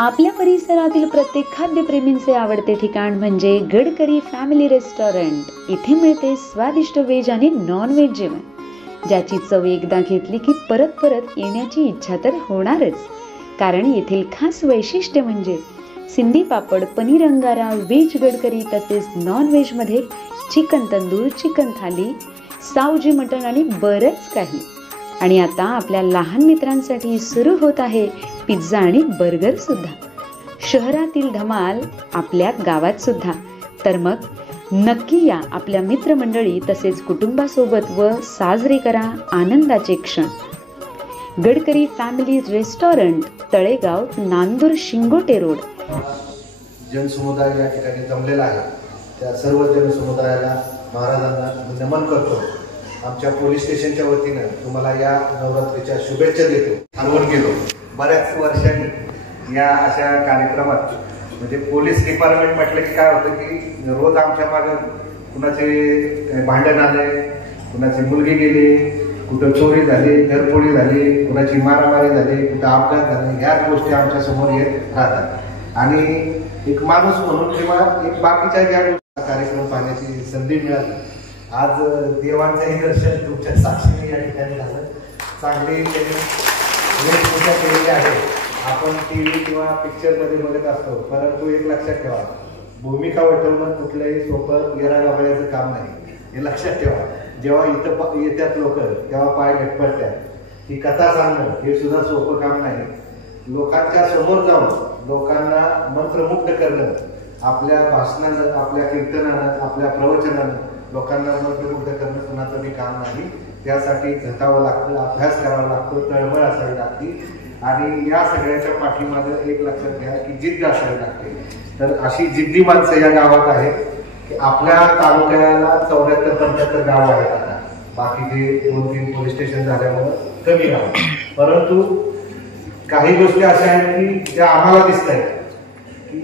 आपल्या परिसरातील प्रत्येक खाद्यप्रेमींचे आवडते ठिकाण म्हणजे गडकरी फॅमिली रेस्टॉरंट। इथे मिळते स्वादिष्ट व्हेज आणि नॉन व्हेज जेवण, ज्याची चव एकदा घेतली की परत परत येण्याची इच्छा तर होणारच। कारण येथील खास वैशिष्ट्य म्हणजे सिंधी पापड, पनीर अंगारा, व्हेज गडकरी तसेच नॉन व्हेज मध्ये चिकन तंदूर, चिकन थाली, सावजी मटण आणि बरंच काही। आणि आता आपल्या लहान मित्रांसाठी सुरू होत आहे पिझ्झा आणि बर्गर सुद्धा। शहरातील धमाल आपल्या गावात सुद्धा। तर मग नक्की या आपल्या मित्रमंडळी तसेच कुटुंबासोबत व साजरे करा आनंदाचे क्षण। Gadkari family restaurant, Talegaon, Nandur, Shingote road. जनसमुदाय या ठिकाणी जमलेला आहे, त्या सर्व जनसमुदायाला महाराजांना नमन करतो। आमच्या पोलीस स्टेशनच्या वतीनं तुम्हाला या नवरात्रीच्या शुभेच्छा देतो। ठरवून गेलो बऱ्याच वर्षांनी या अशा कार्यक्रमात, म्हणजे पोलीस डिपार्टमेंट म्हटलं की काय होतं की रोज आमच्या मागे कुणाचे भांडण आले, कुणाची मुलगी गेली, कुठं चोरी झाली, घरफोडी झाली, कुणाची मारामारी झाली, कुठं अपघात झाले, ह्याच गोष्टी आमच्या समोर येत राहतात। आणि एक माणूस म्हणून किंवा एक बाकीच्या ज्या कार्यक्रम पाहण्याची संधी मिळाली, आज देवांचंही दर्शन तुमच्या साक्षीने या ठिकाणी झालं। चांगली वेशभूषा केलेली आहे। आपण टीव्ही किंवा पिक्चरमध्ये बघत असतो, परंतु एक लक्षात ठेवा, भूमिका वठवणं कुठलंही सोपं येरागावयाचं काम नाही, हे लक्षात ठेवा। जेव्हा इथं येतात लोक तेव्हा पाय लटपटतात। ही कथा सांगणं हे सुद्धा सोपं काम नाही। लोकांच्या समोर जाऊन लोकांना मंत्रमुग्ध करणं, आपल्या भाषणानं, आपल्या कीर्तनानं, आपल्या प्रवचनानं लोकांना मंत्रमुग्ध करणं कुणाचं बी काम नाही। त्यासाठी झटावं लागतं, अभ्यास करावा लागतो, तळमळ असावी लागते। आणि या सगळ्याच्या पाठीमागे एक लक्षात घ्या की जिद्द असावी लागते। तर अशी जिद्दी माणसं या गावात आहेत की आपल्या तालुक्याला 74-75 गाव आहेत। आता बाकीचे 2-3 पोलीस स्टेशन झाल्यामुळे कमी गाव, परंतु काही गोष्टी अशा आहेत की ज्या आम्हाला दिसत आहेत की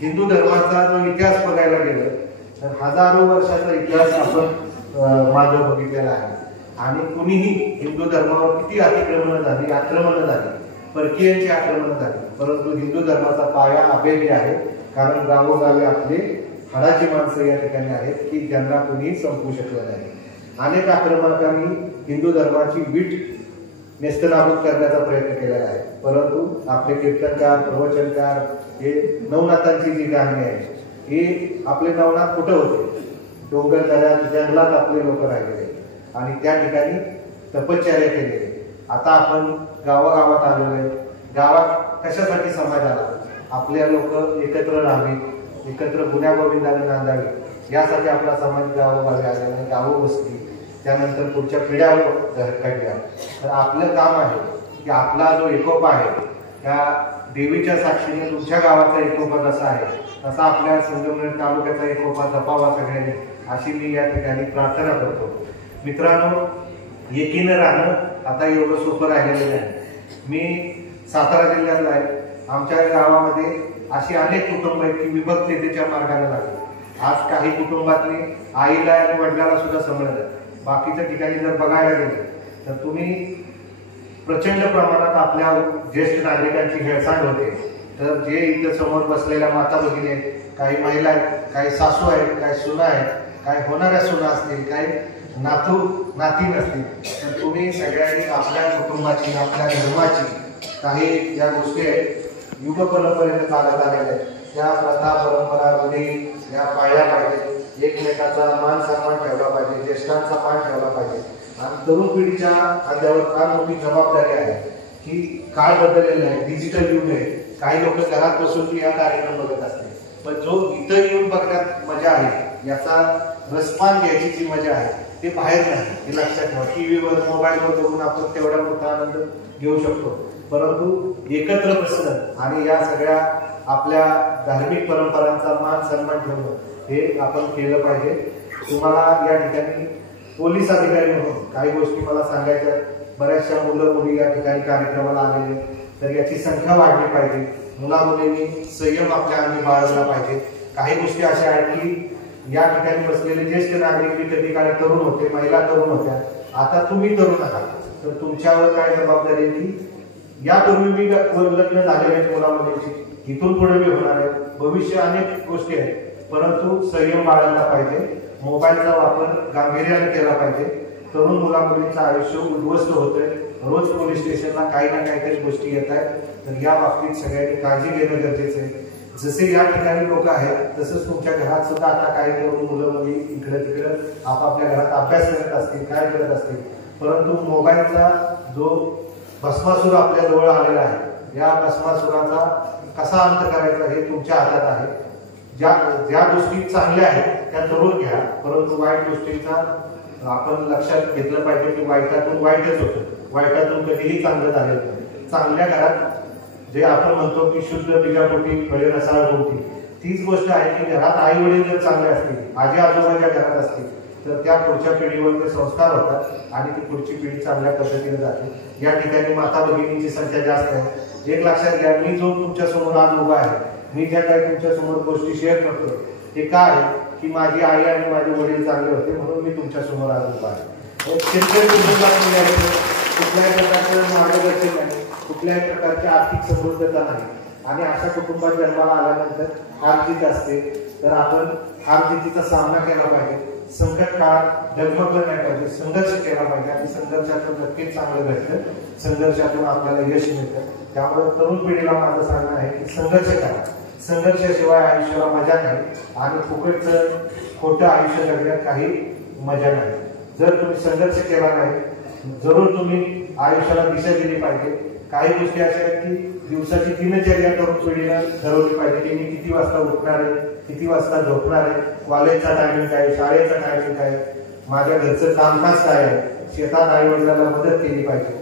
हिंदू धर्माचा जो इतिहास बघायला गेलं तर हजारो वर्षाचा इतिहास आपण मागं बघितलेला आहे। आणि कुणीही हिंदू धर्मावर किती अतिक्रमणं झाली, आक्रमणं झाली, परकीयांची आक्रमणं झाली, परंतु हिंदू धर्माचा पाया अभेद्य आहे। कारण गावोगावी आपले हाडाची माणसं या ठिकाणी आहेत की ज्यांना कुणीही संपवू शकलं नाही। अनेक आक्रमकांनी हिंदू धर्माची वीट नेस्तनाबूत करण्याचा प्रयत्न केलेला आहे, परंतु आपले कीर्तनकार, प्रवचनकार, हे नवनाथांची जी गाणी आहे, हे आपले नवनाथ कुठं होते? डोंगर दऱ्यात, जंगलात आपले लोक राहिलेले आणि त्या ठिकाणी तपश्चर्या केलेली। आता आपण गावागावात आलेलो आहे। गावात कशासाठी समाज आला? आपल्या लोक एकत्र राहावे, एकत्र गुण्यागोविंदाने नांदावे, यासाठी आपला समाज गावोगावी आलेला आहे, गावो वस्ती, त्यानंतर पुढच्या पिढ्या काढल्या। तर आपलं काम आहे की आपला जो एकोपा आहे, त्या देवीच्या साक्षीने तुमच्या गावाचा एकोपा जसा आहे तसा आपल्या संगमनेर तालुक्याचा एकोपा जपावा सगळ्यांनी, अशी मी या ठिकाणी प्रार्थना करतो। मित्रांनो, एकीनं राहणं आता एवढं सोपं राहिलेलं नाही। मी सातारा जिल्ह्यातला आहे। आमच्या गावामध्ये अशी अनेक कुटुंब आहेत की विभक्ततेच्या मार्गाने लागले। आज काही कुटुंबातली आईला आणि वडिलाला सुद्धा समजलं। बाकीच्या ठिकाणी जर बघायला गेले तर तुम्ही प्रचंड प्रमाणात आपल्या ज्येष्ठ नागरिकांची हेळसांड होते। तर जे इथं समोर बसलेल्या माता भगिनी आहेत, काही महिला आहेत, काही सासू आहेत, काही सुना आहेत, काही होणाऱ्या सुना असतील, काही नातू नाती नसतील, तर तुम्ही सगळ्यांनी आपल्या कुटुंबाची, आपल्या धर्माची काही ज्या गोष्टी आहेत युग परंपरेने चालत आलेल्या आहेत, त्या प्रथा, परंपरा, रूढी या पाळल्या पाहिजेत। एकमेकाचा मान सन्मान ठेवला पाहिजे, ज्येष्ठांचा मान ठेवला पाहिजे। आणि तरुण पिढीच्या खांद्यावर फार मोठी जबाबदारी आहे की काळ बदललेला आहे, डिजिटल युग आहे। काही लोक घरात बसून या कार्यक्रम बघत असते, पण जो इथं येऊन बघण्यात मजा आहे, याचा रसपान घ्यायची जी मजा आहे ते बाहेर नाही, हे लक्षात ठेवा। टीव्हीवर, मोबाईलवर बघून आपण तेवढा मोठा आनंद घेऊ शकतो, परंतु एकत्र बसणं आणि या सगळ्या आपल्या धार्मिक परंपरांचा मान सन्मान ठेवणं हे आपण केलं पाहिजे। तुम्हाला या ठिकाणी पोलीस अधिकारी म्हणून काही गोष्टी मला सांगायच्या। बऱ्याचशा मुलं मुली या ठिकाणी कार्यक्रमाला आलेले, तर याची संख्या वाढली पाहिजे। मुला मुलींनी संयम आपल्या अंगी बाळगला पाहिजे। काही गोष्टी अशा आहेत की या ठिकाणी बसलेले ज्येष्ठ नागरिक कधी काळी तरुण होते, महिला तरुण होत्या, आता तुम्ही तरुण आहात, तर तुमच्यावर काय जबाबदारी आहे की यापूर्वी मी लग्न झालेले आहेत मुलामुलींची, इथून पुढे मी होणार आहे, भविष्य अनेक गोष्टी आहेत, परंतु संयम बाळगला पाहिजे. मोबाईलचा वापर गांभीर्याने केला पाहिजे. तरुण मुलामुलींचं आयुष्य उद्ध्वस्त होतंय. रोज पोलीस स्टेशनला काही ना काहीतरी गोष्टी येत आहेत. तर या बाबतीत सगळ्यांनी काळजी घेणं गरजेचं आहे. जसे या ठिकाणी लोक आहेत तसंच तुमच्या घरात सुद्धा आता काही तरुण मुलं मुली इकडे तिकडे आपापल्या घरात अभ्यास करत असतील, काय करत असतील, परंतु मोबाईलचा जो भस्मासूर आपल्या जवळ आलेला आहे, या भस्मासुराचा कसा अंत करायचा हे तुमच्या हातात आहे. ज्या गोष्टी चांगल्या आहेत त्या जरूर घ्या, परंतु वाईट गोष्टींचा आपण लक्षात घेतलं पाहिजे की वाईटातून वाईटच होतं, वाईटातून कधीही चांगलं झालेलं नाही. चांगल्या घरात जे आपण म्हणतो की शुद्ध बीजापोटी फळे रसाळ होती, तीच गोष्ट आहे की घरात आई वडील जर चांगले असतील, आजी आजोबाच्या घरात असतील, तर त्या पुढच्या पिढीवर ते संस्कार होतात आणि ती पुढची पिढी चांगल्या पद्धतीने जाते. या ठिकाणी माता भगिनींची संख्या जास्त आहे. एक लक्षात घ्या, मी जो तुमच्या समोर आज उभा आहे, मी ज्या काही तुमच्या समोर गोष्टी शेअर करतो ते काय आहे की माझी आई आणि माझे वडील चांगले होते म्हणून मी तुमच्या समोर आज उभा आहे. शेतकरी कुटुंबात कुठल्याही प्रकारचं मार्गदर्शन नाही, कुठल्याही प्रकारची आर्थिक समृद्धता नाही आणि अशा कुटुंबात जन्माला आल्यानंतर हारजीत असते. तर आपण हारजीतीचा सामना केला पाहिजे. संकट काळात डगमगलं नाही पाहिजे, संघर्ष केला पाहिजे आणि संघर्षातून नक्कीच चांगलं घडतं, संघर्षातून आपल्याला यश मिळतं. त्यामुळे तरुण पिढीला माझं सांगणं आहे की संघर्ष करा. संघर्षाशिवाय आयुष्याला मजा नाही आणि फुकटचं खोटं आयुष्य जगण्यात काही मजा नाही. जर तुम्ही संघर्ष केला नाही, जरूर तुम्ही आयुष्याला दिशा दिली पाहिजे. काही गोष्टी अशा आहेत की दिवसाची दिनचर्या तरुण पिढीनं ठरवली पाहिजे की मी किती वाजता उठणार आहे, किती वाजता झोपणार आहे, कॉलेजचा टायमिंग काय, शाळेचा टायमिंग काय, माझ्या घरचं कामकाज काय आहे, शेतात आई वडिलांना मदत केली पाहिजे.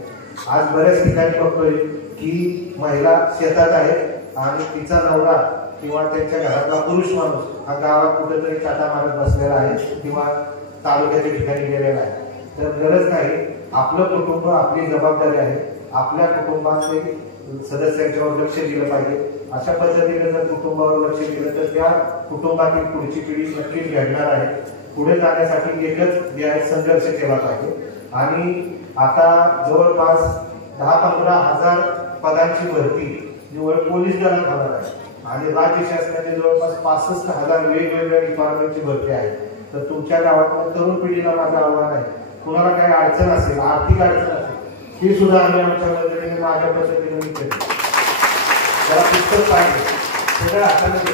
आज बऱ्याच ठिकाणी बघतोय की महिला शेतात आहेत आणि तिचा नवरा किंवा त्यांच्या घरातला पुरुष माणूस हा गावात कुठेतरी चाटा मारत बसलेला आहे किंवा तालुक्याच्या ठिकाणी गेलेला आहे. तर गरज नाही, आपलं कुटुंब आपली जबाबदारी आहे. आपल्या कुटुंबाचे सदस्यांच्यावर लक्ष दिलं पाहिजे. अशा पद्धतीने जर कुटुंबावर लक्ष दिलं तर त्या कुटुंबातील पुढची पिढी नक्कीच घडणार आहे. पुढे जाण्यासाठी एकच संघर्ष केला पाहिजे. आणि आता जवळपास 10-15 हजार पदांची भरती निवड पोलीस दलात होणार आहे आणि राज्य शासनाचे जवळपास 65,000 वेगवेगळ्या डिपार्टमेंटची भरती आहे. तर तुमच्या गावातल्या तरुण पिढीला माझं आव्हान आहे, कुणाला काही अडचण असेल, आर्थिक अडचण असेल, ती सुद्धा आम्ही आमच्या पद्धतीने माझ्या पद्धतीने मी केली. त्याला पुस्तक पाहिजे, सगळं हाताने.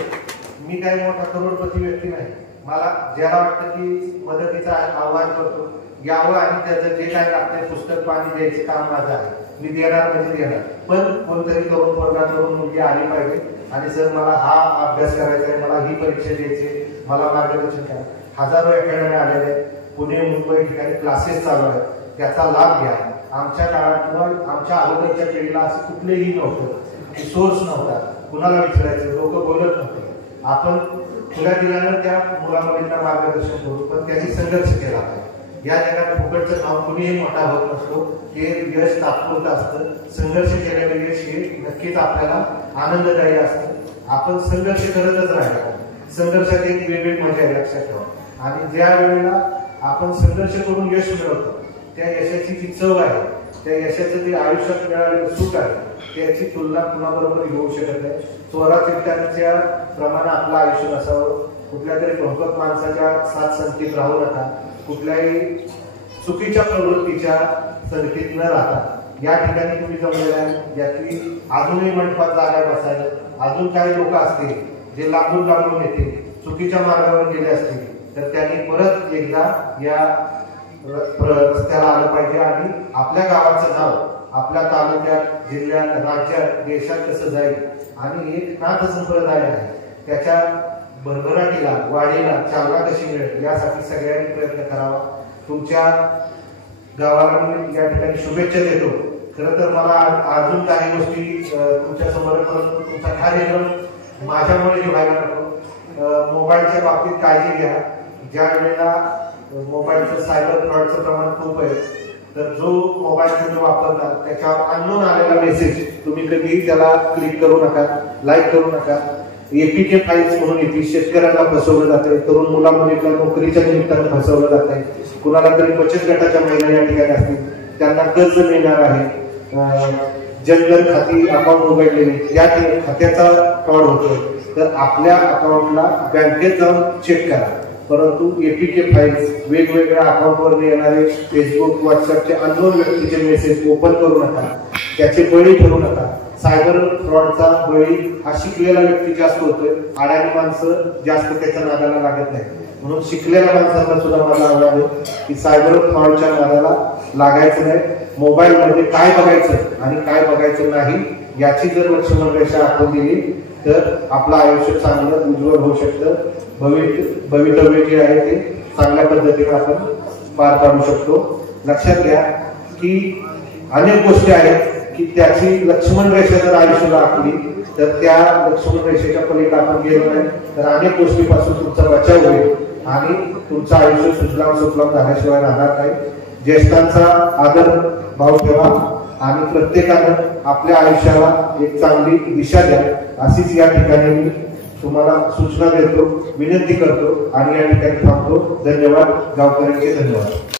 मी काही मोठा करोडपती व्यक्ती नाही. मला ज्याला वाटतं की मदतीचं आव्हान करतो यावं आणि त्याचं जे काय लागतंय पुस्तक पाणी द्यायचे काम माझं आहे, मी देणार म्हणजे देणार. पण कोणतरी तरुण वर्गात तरुण मुलगी आली पाहिजे आणि सर मला हा अभ्यास करायचा आहे, मला ही परीक्षा द्यायची, मला मार्गदर्शन करा. हजारो अकॅडमी आलेले आहेत, पुणे मुंबई ठिकाणी क्लासेस चालू आहेत, त्याचा लाभ घ्या. आमच्या काळात किंवा आमच्या अगोदरच्या पिढीला असं कुठलेही नव्हतं, सोर्स नव्हता, कुणाला विचारायचं, लोक बोलत नव्हते. आपण खुल्या दिल्यानं त्या मुलामुलींना मार्गदर्शन करू, पण त्यांनी संघर्ष केला पाहिजे. या जगात फुकटचं नाव कुणीही मोठा होत नसतो, हे यश तात्पुरतं असतं. संघर्ष केलेलं यश हे नक्कीच आपल्याला आनंददायी असतं. आपण संघर्ष करतच राहिला, संघर्षात एक वेगळी मजा आहे, लक्षात ठेवा. आणि ज्या वेळेला आपण संघर्ष करून यश मिळवतो त्या यशाची जी चव आहे, त्या यशाचं जे आयुष्यात मिळालेलं सुख आहे, त्याची तुलना कुणाबरोबर होऊ शकत नाही. चोरा प्रमाणे आपलं आयुष्य नसावं. कुठल्या तरी भंपक माणसाच्या साथ संगतीत राहू नका. कुठल्याही चुकीच्या प्रवृत्तीच्या संगतीत न राहता या ठिकाणी तुम्ही जमलेला आहे, याची अजूनही मंडपात जागा बसायला अजून काही लोक असतील जे लांबून लांबून येतील, चुकीच्या मार्गावर गेले असतील, तर त्यांनी परत एकदा या रस्त्याला आलं पाहिजे आणि आपल्या गावाचं नाव आपल्या तालुक्यात, जिल्ह्यात, राज्यात, देशात कसं जाईल आणि एक नाथ संप्रदाय आहे त्याच्या भरभराटीला, वाढीला चालना कशी मिळेल यासाठी सगळ्यांनी प्रयत्न करावा. तुमच्या गावाला मी या ठिकाणी शुभेच्छा देतो. खरं तर मला अजून काही गोष्टी तुमच्या समोर करून तुमचा कार्यक्रम माझ्यामुळे व्हायला नको. मोबाईलच्या बाबतीत काळजी घ्या. ज्या वेळेला मोबाईलचं सायबर फ्रॉडचं प्रमाण खूप आहे, तर जो मोबाईल तुम्ही वापरता त्याच्यावर अननोन आलेला मेसेज तुम्ही कधीही त्याला क्लिक करू नका, लाईक करू नका. एपीके फाईल्स म्हणून येते, शेतकऱ्यांना फसवलं जाते, तरुण मुलामुलींना नोकरीच्या निमित्तानं फसवलं जाते. कुणाला तरी बचत गटाच्या महिला या ठिकाणी असतील, त्यांना कर्ज मिळणार आहे, जनधन खाती अकाउंट उघडलेले या खात्याचा फ्रॉड होतोय तर आपल्या अकाउंटला बँकेत जाऊन चेक करा. परंतु एपीके फाईल्स वेगवेगळ्या अकाउंटवर येणारे फेसबुक व्हॉट्सअपचे अननोन व्यक्तीचे मेसेज ओपन करू नका, त्याचे बळी ठरू नका. सायबर फ्रॉडचा बळी हा शिकलेला व्यक्ती जास्त होतोय, अडाणी माणसं जास्त त्याच्या नादाला लागत नाही. म्हणून शिकलेल्या माणसांना सुद्धा मला आव्हान आहे की सायबर फ्रॉडच्या नादाला लागायचं नाही. मोबाईल मध्ये काय बघायचं आणि काय बघायचं नाही याची जर लक्ष्मण रेषा आखून दिली तर आपलं आयुष्य चांगलं उज्ज्वल होऊ शकतं. भवितव्य जे आहे ते चांगल्या पद्धतीने आपण पार पाडू शकतो. लक्षात घ्या की अनेक गोष्टी आहेत की त्याची लक्ष्मण रेषा जर आयुष्याला आखली तर त्या लक्ष्मण रेषेच्या पलीकडे आपण गेलो नाही तर अनेक गोष्टीपासून तुमचा बचाव होईल आणि तुमचं आयुष्य सुजलाम सुफलाम झाल्याशिवाय राहणार नाही. ज्येष्ठांचा आदर भाव ठेवा आणि प्रत्येकानं आपल्या आयुष्याला एक चांगली दिशा द्या अशीच या ठिकाणी मी तुम्हाला सूचना देतो, विनंती करतो आणि या ठिकाणी थांबतो. धन्यवाद. गावकऱ्यांचे धन्यवाद.